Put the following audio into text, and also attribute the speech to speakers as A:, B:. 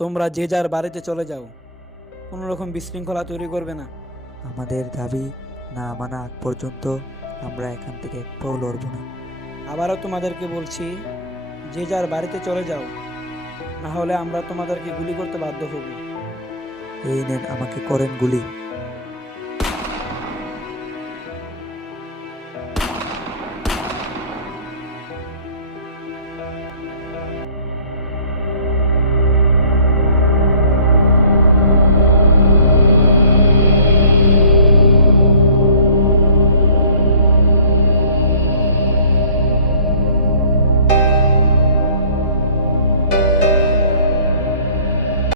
A: তোমরা যে যার বাড়িতে চলে যাও কোনো রকম বিশৃঙ্খলা তৈরি করবে না।
B: আমাদের দাবি না মানা আগ পর্যন্ত আমরা এখান থেকে এক পাও লড়ব না।
A: আবারও তোমাদেরকে বলছি যে যার বাড়িতে চলে যাও না হলে আমরা তোমাদেরকে গুলি করতে বাধ্য হব।
B: এই নেন আমাকে করেন গুলি।